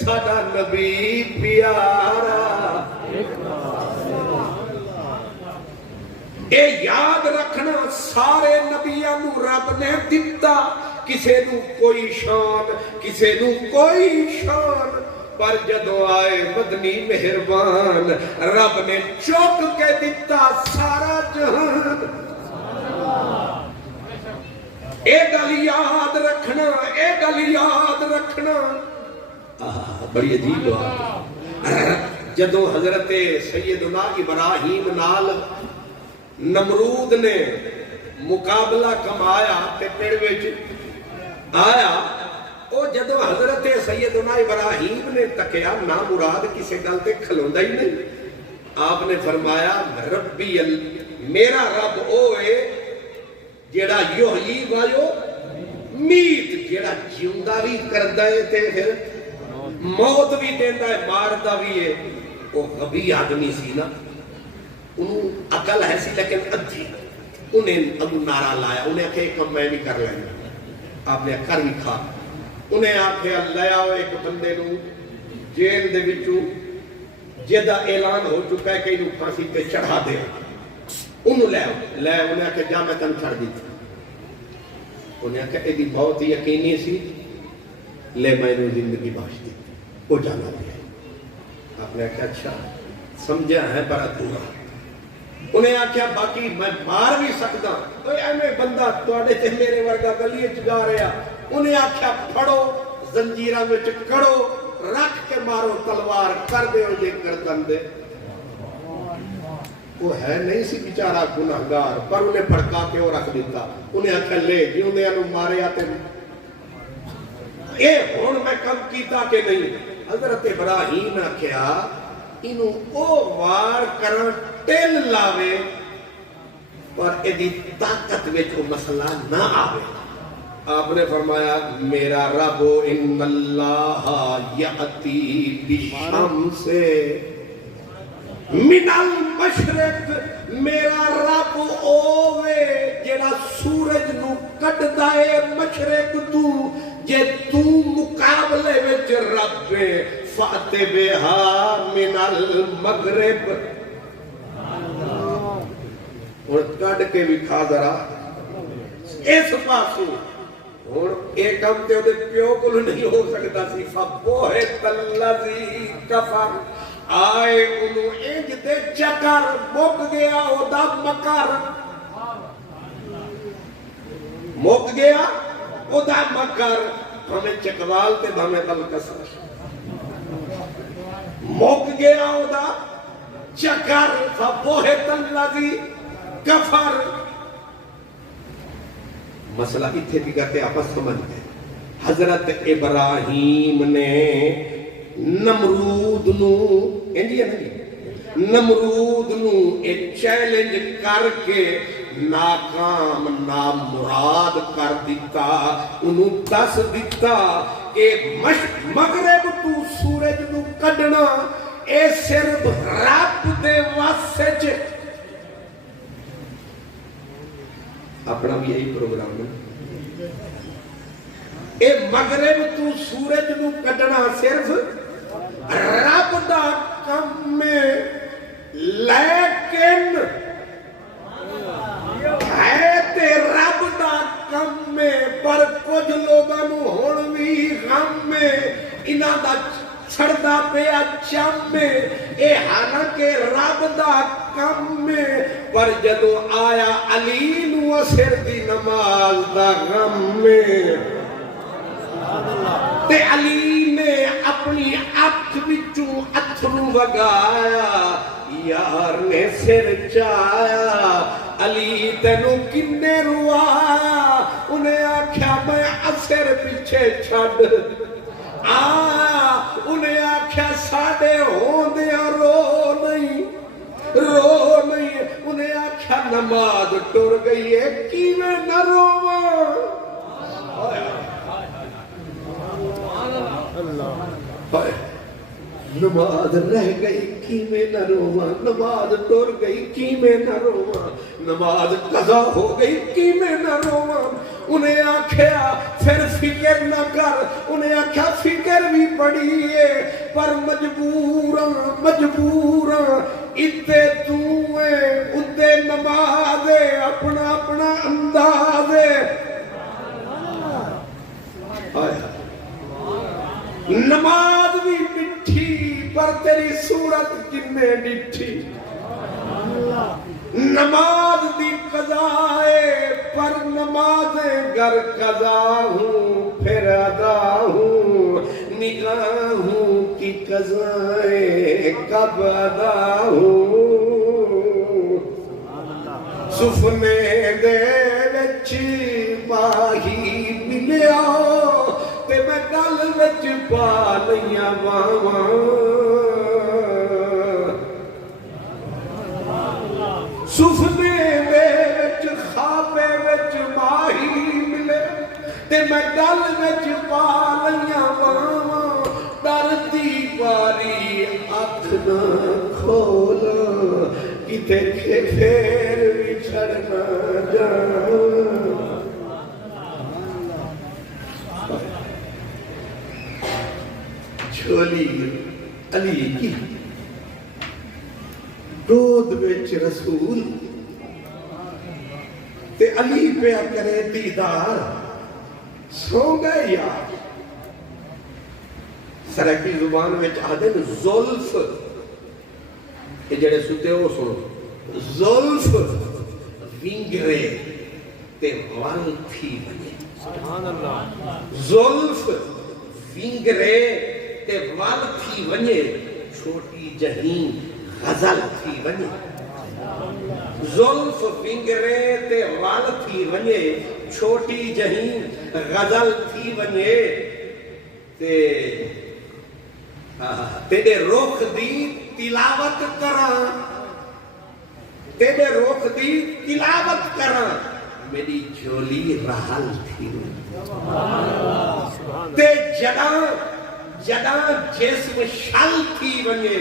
ساڈا نبی پیارا اے یاد رکھنا سارے نبیاں نو رب نے دتا کسے نو کوئی شان کسے نو کوئی شان پر جدو آئے مدنی مہربان رب نے چوک کے دیتا سارا جہان اے گل یاد رکھنا اے گل یاد رکھنا بڑی عجیب بات جدو حضرت سیدنا ابراہیم نال نمرود نے مقابلہ کمایا تے پیڑ وچ آیا او جدو حضرت سیدنا ابراہیم نے تکیا نا مراد کسے گل تے کھلوندا ہی نہیں آپ نے فرمایا ربی میرا رب اوے جیڑا یحیی و میت جیڑا جیوندا بھی کردا ہے تے پھر موت بھی دیندا ہے ماردا بھی ہے او غبی آدمی سی نا انہوں عقل ہے سی لیکن ادھی انہیں ابو نعرہ لایا انہیں آکھے ایک کم میں بھی کر لیں آپ نے کر بھی کھا انہیں آکھے اللہ آؤ ایک بندے نو جیل دے وچوں جیدہ اعلان ہو چکا ہے کہ انہوں پھانسی تے چڑھا دے انہوں لے انہیں آکھے جا میں تن چھڑ دیتا انہیں آکھے ایدی بہت یقینی سی لے میں انہوں زندگی باش دی وہ جانا دیا آپ نے آکھے اچھا سمجھا ہے پر ادھورا انہیں آکھیا باقی میں مار بھی سکتا کوئی ایمیں بندہ توڑے تے میرے ورگا گلیے چگا رہا انہیں آکھیا پھڑو زنجیرہ میں چکڑو رکھ کے مارو تلوار کر دے ہو جے گردن دے وہ ہے نہیں سی بیچارہ گناہگار پر انہیں پھڑکا کے وہ رکھ دیتا انہیں آکھیا لے جیوں دے انہوں مارے آتے اے ہون میں کم کیتا کہ نہیں حضرت ابراہیم آکھیا انہوں او وار کرن ٹل لاوے پر ایدی طاقت میں جو مسئلہ نہ آوے آپ نے فرمایا میرا رب ان اللہ یعطی بشمس من المشرق میرا رب اوے جیڑا سورج نو کٹ دائے مشرق تو جے تو مقابلے وچ رب فاتح بہا من المغرب اور کٹ کے بھی کھا ذرا اس پاسو اور ایک کم تے ہوتے پیو کو نہیں ہو سکتا سی فبوہت اللذی کفر آئے انہوں انج دے چکر مک گیا او دا مکر مک گیا او دا مکر ہمیں چکوال تے ہمیں بلکسر مک گیا او دا چکر فبوہت اللذی کفر مسئلہ اتھے بھی کرتے آپس سمجھ گئے حضرت ابراہیم نے نمرود نو انجی ہے نہیں نمرود نو ایک چیلنج کر کے ناکام نامراد کر دیتا انہوں دس دیتا کہ مغرب تو سورج نو کڈنا اے صرف رب دے واسج اپنا بھی یہی پروگرام ہے اے مغرب تو سورج نو کڈنا صرف رب دا کم میں لیکن ہے تے رب دا کم میں پر کچھ لوگاں نو ہون وی غم میں انہاں دا چھڑدا پیا چم میں اے حالانکہ رب دا کم میں پر جدو آیا علی نو اثر دی نماز دا غم میں تے علی نے اپنی اکھ وچوں اتھرو وگایا یار نے سر چایا علی تینوں کنے روایا انہیں آکھیا میں سر پیچھے چھڈ انہیں آکھیا ساڈے ہوندیاں رو نہیں انہیں آکھیا نماز ٹر گئی ہے کیویں نہ روواں نماز رہ گئی کیویں نہ روواں نماز ٹر گئی کیویں نہ روواں نماز قضا ہو گئی کیویں نہ روواں انہیں آکھیا پھر فکر نہ کر انہیں آکھیا فکر بھی بڑی ہے پر مجبوراں اتے تو ہے اتے نماز ہے اپنا انداز ہے نماز بھی مٹھی پر تیری صورت کنے ڈٹھی نماز دی قضا ہے پر نماز گر قضا ہوں پھر ادا ہوں نگاہوں کی قضائیں کب ادا ہوں سفنے دے وچ ماہی ملیا تے میں گل وچ پا لیاں واواں سفنے وچ خوابے وچ ماہی ملے تے میں گل وچ پا لیاں واواں ڈردی باری اکھ نہ کھولا کتے کے پھر وچھڑ نہ جاواں جھولی علی کی گود وچ رسول تے علی پہ کرے دیدار سو گئے یار سرکی زبان وچ آدھے زلف یہ جڑے ستے ہو سنو زلف ونگرے تے وال تھی بنے زلف ونگرے تے وال تھی بنے چھوٹی جہین غزل تھی بنے زلف ونگرے تے وال تھی بنے چھوٹی جہین غزل تھی بنے تیرے رخ دی تلاوت کراں تیرے رخ دی تلاوت کراں میری جھولی رحل تھی تے جڑاں جسم شل تھی بنے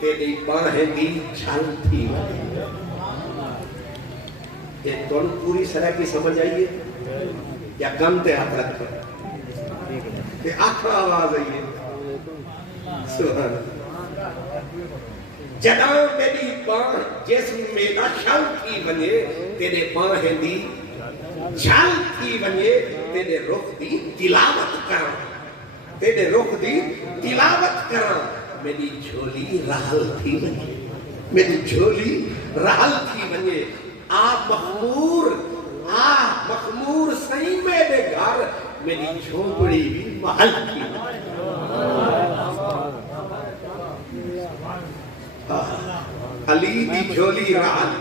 تیری باہیں دی جھل تھی بنے یہ تو پوری سرح کی سمجھ آئیے یا کم تے ہاتھ رکھ کر کہ آخر آواز آئیے سبحان جڑاں میری باں جسم میرا شل تھی بنے تیرے باہیں دی جھل تھی بنے تیرے رخ دی تلاوت کراں تیرے رخ دی تلاوت کراں میری جھولی رحل تھی بنے میری جھولی رحل تھی بنے مخمور سہی میرے گھر میری جھوپڑی بھی محل تھی علی دی جھولی رحل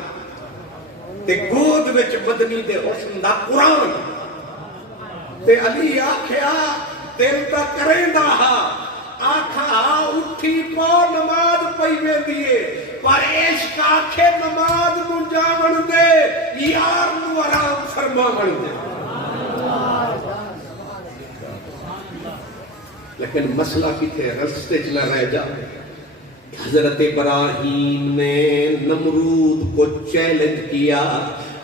تے گود وچ مدنی دے حسن دا قرآن تے علی آکھیا تیرے تا کریں دا آکھا اٹھی پو نماز پئی ویندی پر عشق آکھے نماز نو جاون دے یار نو آرام فرماون دے لیکن مسئلہ کتے رستے چلا رہ جا حضرت ابراہیم نے نمرود کو چیلنج کیا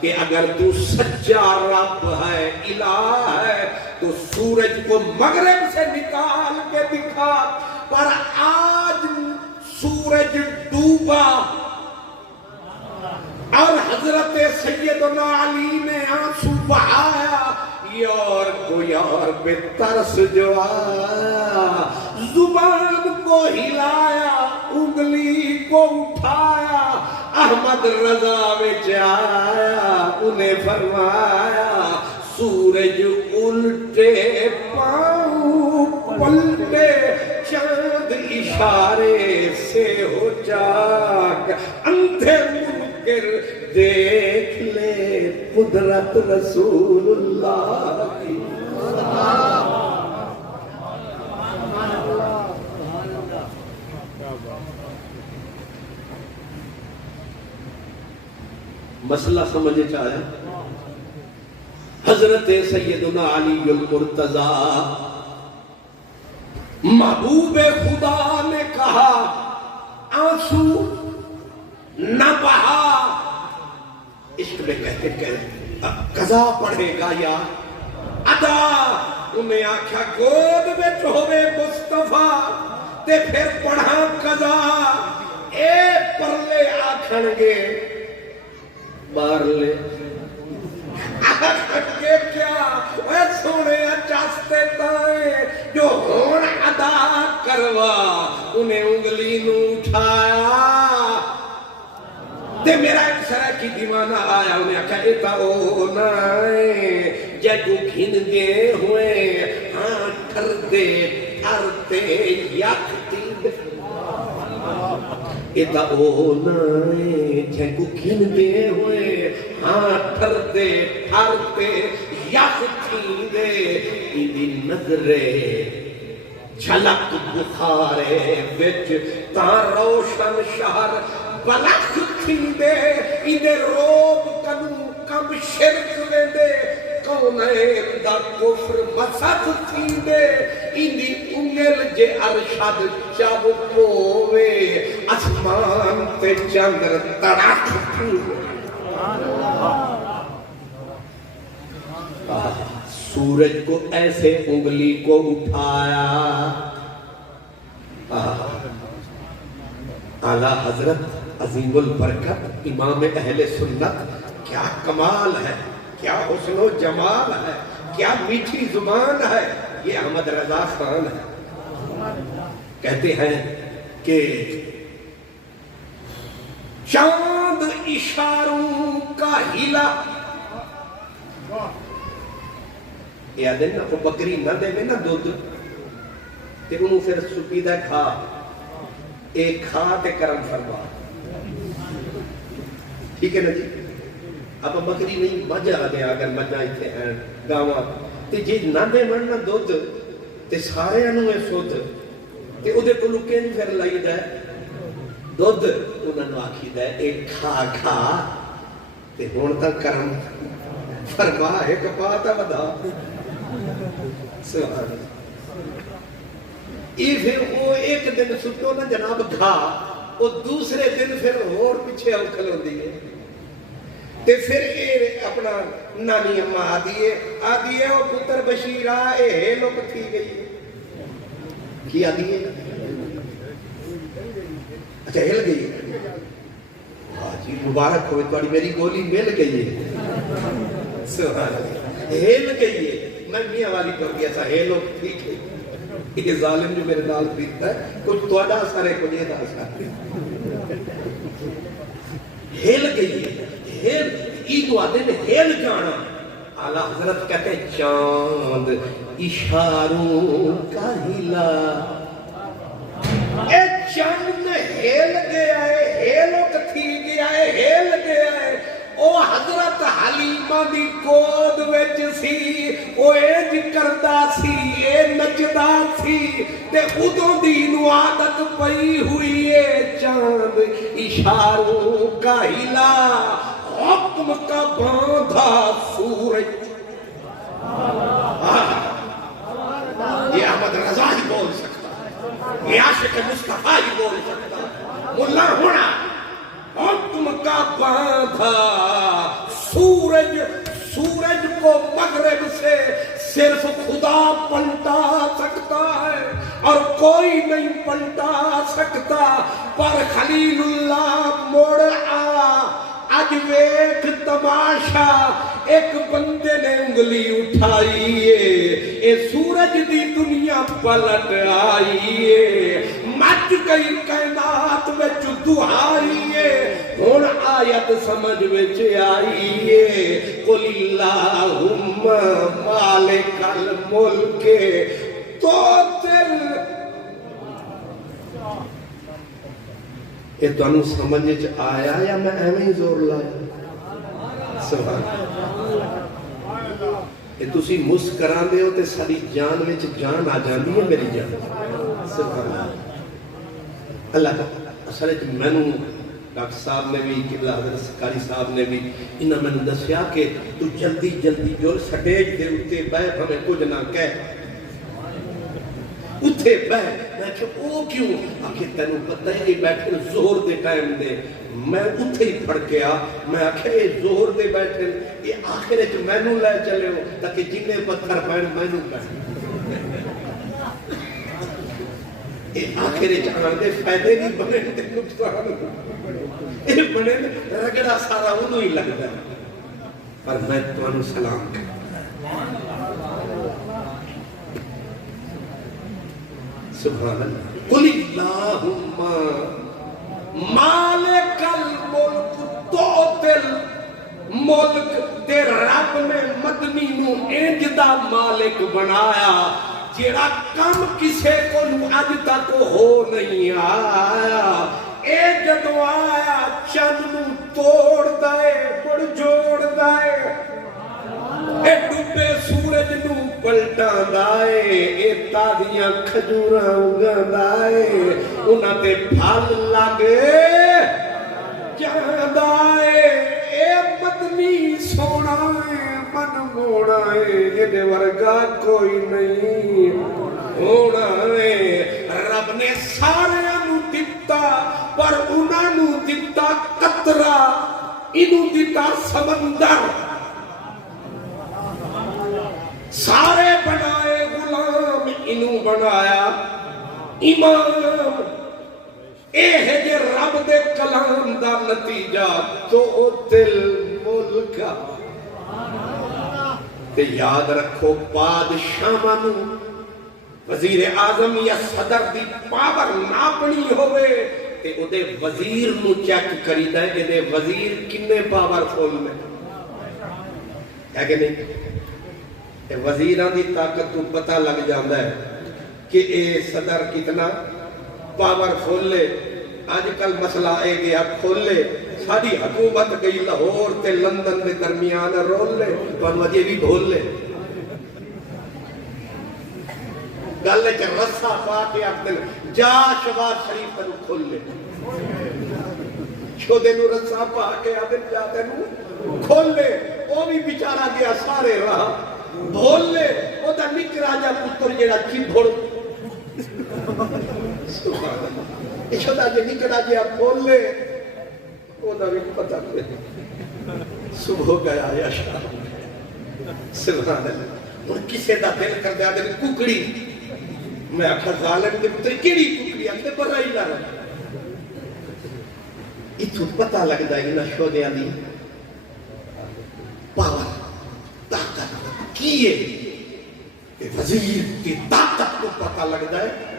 کہ اگر تو سچا رب ہے الہ ہے تو سورج کو مغرب سے نکال کے دکھا پر آج سورج ڈوبا اور حضرت سیدنا علی نے آنسو بہایا یار کو یار پہ ترس جو آیا زبان کو ہلایا انگلی کو اٹھایا احمد رضا وچ آیا انہیں فرمایا سورج الٹے پاؤں پلٹے چاند اشارے سے ہو چاک اندھے منکر دیکھ لے قدرت رسول اللہ کی مسئلہ سمجھ آیا؟ حضرت سیدنا علی المرتضی محبوب خدا نے کہا آنسو نہ بہا، عشق میں کہتے قضا پڑھے گا یا ادا، انہیں آکھا گود بچ ہوئے مصطفیٰ تے پھر پڑھا قضا، اے پرلے آکھن گے بارلے آکھن گے کیا اے سونے چاستے تائیں جو ہون ادا کروا، انہیں انگلی نو اٹھایا تے میرا ایک سرہ کی دیوانہ آیا، انہیں آکھا ایتا اونائے جگو گھن گے ہوئے ہاں ٹھر دے ٹھرتے یکتی ایتا اونائے جگو گھن گے ہوئے ہاں ٹھر دے ٹھرتے یکتی دے ایدی نظرے جھلک بخارے بچ تاں روشن شہر بلخ تھی دے ایدے روب کنو کم شرک ویندے کونین دا کفر مسد تھی دے ایدی انگل جے ارشد چاب پووے اسمان تے چندر تڑاک تھی سورج کو ایسے انگلی کو اٹھایا، اعلیٰ حضرت عظیم البرکت امام اہل سنت، کیا کمال ہے، کیا حسن و جمال ہے، کیا میٹھی زبان ہے، یہ احمد رضا خان ہے۔ کہتے ہیں کہ چاند اشاروں کا ہلا، یہ آدھے نا وہ بکری نہ دے میں نا دودھ تے انہوں پھر سپیدہ کھا، ایک کھا تے کرم فرما، ٹھیک ہے نا جی؟ اب بکری نہیں مجھا دے، اگر مجھا ایتھے ہیں گاواں تے جی نہ دے من نہ دودھ تے سارے انہوں ہے سودھ تے ادھے کو لکے نہیں پھر لائی دے دودھ، انہوں نے آکھی دے ایک کھا کھا تے ہون تک کرم فرما، ایک پاتا بدا سبحان اللہ۔ یہ پھر وہ ایک دن سٹو نا جناب کھا، وہ دوسرے دن پھر اور پیچھے اوکھل ہو دیئے تے پھر یہ اپنا نانی اممہ آدیئے وہ پتر بشیرہ اے لوگ تھی گئی کی آدیئے اچھا ہل گئی، جی مبارک ہوئے توڑی میری گولی مل گئی ہے، سبحان اللہ، ہل گئی ہے، میں میاں والی کر گیا تھا ہے لوگ ٹھیک ہے، یہ ظالم جو میرے نال پیتا ہے کچھ توڑا سارے کو نہیں تھا سارے ہل گئی ہے، عید آتے نے ہل جانا، اعلیٰ حضرت کہتے ہیں چاند اشاروں کا ہلا، اے چاند ہل گیا ہے، ہلک تھی گیا ہے، ہل گیا ہے، او حضرت حلیمہ دی گود وچ سی، او ایج کردا سی، اے نچدا سی، تے ادوں دی نو عادت پئی ہوئی ہے چاند اشاروں کا ہلا، حکم کا باندھا سورج، یہ احمد رضا ہی بول سکتا ہے، یہ عاشق مصطفیٰ ہی بول سکتا ہے، ملا ہونا حکم کا باندھا سورج، سورج کو مغرب سے صرف خدا پلٹا سکتا ہے اور کوئی نہیں پلٹا سکتا، پر خلیل اللہ موڑ آج ویک تماشا، ایک بندے نے انگلی اٹھائیے، اے سورج دی دنیا پلٹ آئیے، مچ گئی کائنات میں دہائیے، ہون آیت سمجھ وچ آئیے، قل اللہم مالک الملک توتر، یہ تو انہوں سمجھے آیا یا میں ایمیں زور لایا؟ سبحان یہ تسی مسکران دے ہوتے ساری جان وچ جان آ جاندی ہے میری جان، سبحان اللہ کا اصل ہے کہ میں ڈاکٹر صاحب نے بھی قبلہ حضرت قاری صاحب نے بھی انہوں نے دسیا کہ تو جلدی جلدی جو سٹیج دے اتے بیٹھ ہمیں کچھ نہ کہہ اتے بیٹھ میں کہ او کیوں آکھے تینوں پتہ ہے یہ بیٹھے زہر دے ٹائم دے میں اتے ہی پڑھ کے میں آکھے یہ زہر دے بیٹھے یہ آخرے چ مینوں لے چلے ہو تاکہ جنہیں پتھر پہن مینوں پہن یہ آخرے چ آن دے فائدے نہیں بنے تے نقصان یہ بنے رگڑا سارا انہوں ہی لگتا ہے پر میں تمہیں سلام سبحان اللہ قل اللہم مالک الملک توتل ملک تے رب نے مدنی نو انجدہ مالک بنایا جیڑا کم کسے کو اج تک ہو نہیں آیا اے جدو آیا چند نو توڑ دائے بڑ جوڑ دائے اے ڈبے سورج نو پلٹان دائے اے تازیاں کھجوراں اگان دائے انہاں تے پھل لگے جان دائے اے مدنی سونا ہے من موڑا ہے یہ ورگا کوئی نہیں ہونا ہے رب نے سارے انو دیتا پر انہوں دیتا قطرہ انہوں دیتا سمندر سارے بنائے غلام انہوں بنایا امام اے ہے جے رب دے کلام دا نتیجہ تو دل ملکا تے یاد رکھو بادشاہ مانو وزیر اعظم یا صدر دی پاور ناپنی ہوئے تے او دے وزیر نو چیک کری دے کہ دے وزیر کنے پاور فل میں ہے کہ نہیں وزیران دی طاقت تو پتہ لگ جاندہ ہے کہ اے صدر کتنا پاور فل لے آج کل مسئلہ آئے گیا کھول لے ساری حکومت گئی لاہور تے لندن دے درمیان رول لے تو وجہ بھی بھول لے گلے چا رسا پا کے آپ دن جا شباز شریف تنو کھول لے چھو دے نو رسا پا کے آپ دن جا تنو کھول لے وہ بھی بیچارہ گیا سارے رہا بھول لے وہ دا نک راجہ پتر جیڑا چی بھوڑ سبحان اللہ ایشو دا جے نکڑا جے آپ کھول لے وہ دا بھی پتہ لے صبح گیا یا شام سبحان اللہ اور کسے دا دل کر دیا دل ککڑی میں آکھا ظالم دے پتر کیڑی ککڑی آکھتے برائی لارا اتو پتہ لگ دا ہی نا شودیاں دی پاور طاقت کیے وزیر کی طاقت کو پتہ لگ دا ہے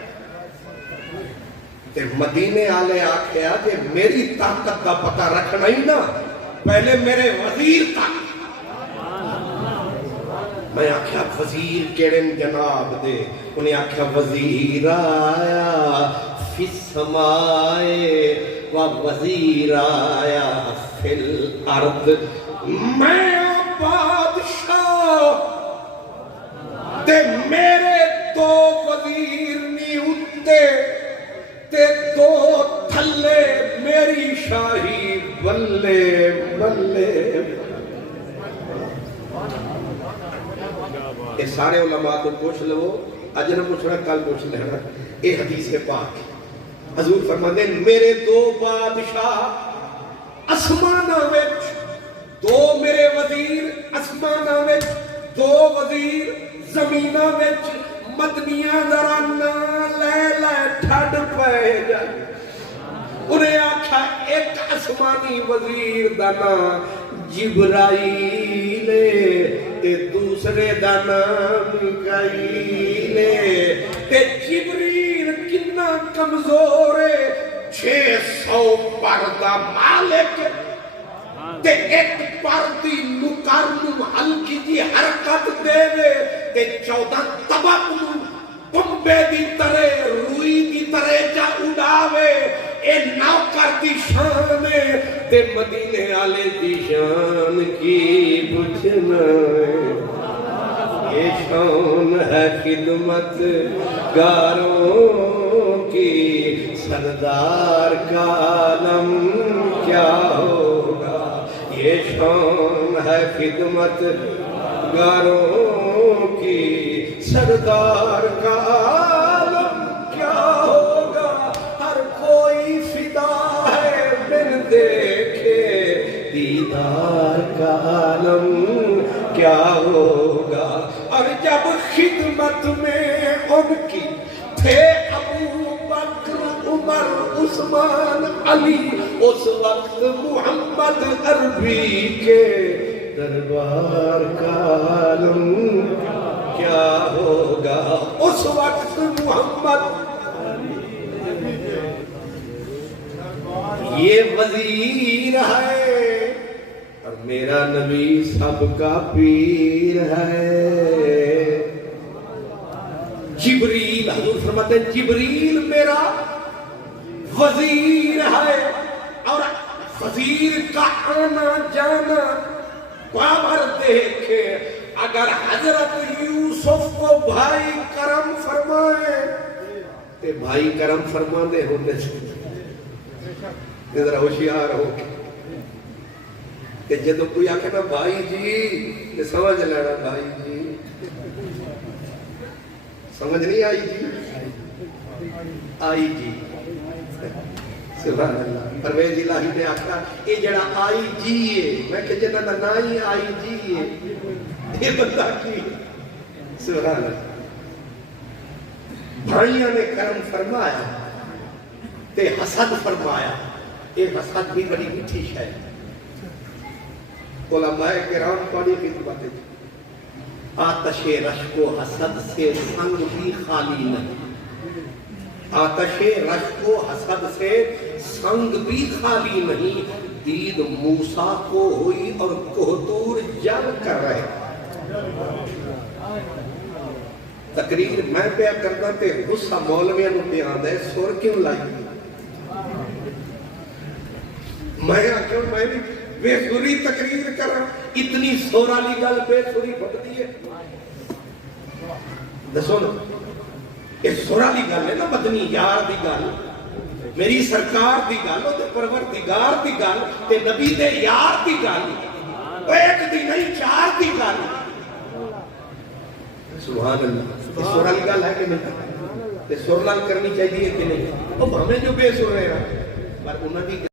تے مدینے آلے آکھیا کہ میری طاقت کا پتہ رکھنا ہی نا پہلے میرے وزیر تک میں آکھیا وزیر کیڑن جناب دے انہیں آکھیا وزیر آیا فی السمائے و وزیر آیا فی الارض میں بادشاہ تے میرے دو وزیر نہیں اٹھتے تے دو تھلے میری شاہی بلے بلے یہ سارے علماء کو پوچھ لو اج نہ پوچھنا کل پوچھ لینا یہ حدیث پاک حضور فرماتے ہیں میرے دو بادشاہ اسمانہ وچ دو میرے وزیر اسمانہ وچ دو وزیر زمینہ وچ مدنیاں ذرا نہ لے لے ٹھڈ پہ جائے انہیں آکھا ایک اسمانی وزیر دا نام جبرائیل تے دوسرے دا نام میکائیل تے جبریل کنا کمزور ہے 600 پر دا مالک تے ایک پردی نکرنم ہلکی جی حرکت دے وے تے 14 طبق بمبے دی طرح روئی دی طرح جا اڑاوے اے نوکر دی شان تے مدینے آلے دی شان کی بچھنا یہ شان ہے خدمت گاروں کی سردار کا علم خدمت گاروں کی سردار کا عالم کیا ہوگا ہر کوئی فدا ہے بن دیکھے دیدار کا عالم کیا ہوگا اور جب خدمت میں ان کی تھے ابو بکر عمر عثمان علی اس وقت محمد عربی کے دربار کا عالم کیا ہوگا اس وقت محمد یہ وزیر ہے اور میرا نبی سب کا پیر ہے جبریل حضور فرماتے ہیں جبریل میرا وزیر ہے اور وزیر کا آنا جانا بابر دیکھے اگر حضرت یوسف کو بھائی کرم فرمائے تے بھائی کرم فرما دے ہوتے ذرا ہوشیار ہو کہ جدو کوئی آکے نا بھائی جی تے سمجھ لینا بھائی جی سمجھ نہیں آئی جی آئی جی سبحان اللہ پرویز الہی نے آکھا یہ جڑا آئی جی ہے میں کہ جنہ نہ نائی آئی جی ہے یہ بندہ کی سبحان اللہ بھائیوں نے کرم فرمایا تے حسد فرمایا ایک حسد بھی بڑی میٹھی ہے علماء کرام پڑھی خدمت ہے آتش رشک و حسد سے سنگ بھی خالی نہیں آتش رشک و حسد سے سنگ بھی خالی نہیں دید موسیٰ کو ہوئی اور کوہتور جل کر رہے تقریر میں پہ کرتا تے غصہ مولویاں نو پہ آدھا ہے سور کیوں لائی میں آکھوں میں بھی بے سوری تقریر کر رہا اتنی سورا لی گل بے سوری بھٹتی ہے دسو نا یہ سورا لی گل ہے نا مدنی یار دی گل میری سرکار دی گل تے پروردگار دی گل تے نبی دے یار دی گل وہ ایک دی نہیں چار دی گل سبحان اللہ یہ سورا لی گل ہے کہ نہیں یہ سور لال کرنی چاہیے کہ نہیں وہ ہمیں جو بے سور رہے ہیں پر انہوں نے